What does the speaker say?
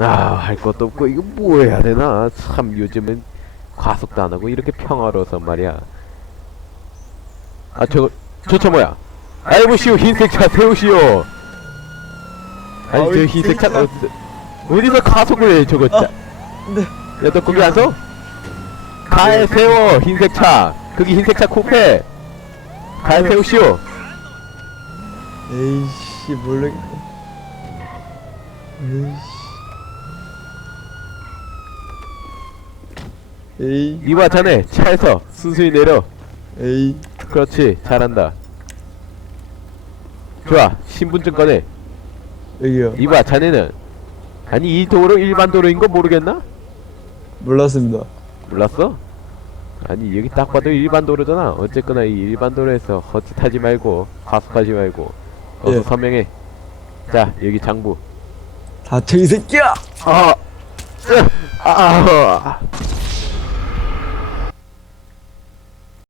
아, 할 것도 없고 이거 뭐 해야 되나? 참 요즘은 과속도 안 하고 이렇게 평화로워서 말이야. 아, 저거 저차 뭐야? 아이보시오 흰색 차 세우시오. 아니 아, 저이 흰색 차 어디, 어디서 가속을 해 저거 차? 근데 야, 너 거기 안 서? 가에 세워 흰색 차. 거기 흰색 차 쿠페. 가에 세우시오. 에이씨 모르겠네. 에이씨. 에이 이봐 자네 차에서 순순히 내려. 에이 그렇지 잘한다. 좋아 신분증 꺼내. 여기요. 이봐 자네는 아니 이 도로 일반 도로인 거 모르겠나? 몰랐습니다. 몰랐어? 아니 여기 딱 봐도 일반 도로잖아 어쨌거나 이 일반 도로에서 헛짓하지 말고 과속하지 말고 어서 예. 서명해 자 여기 장부 다쳐 이 새끼야. 아, 으, 아, 아,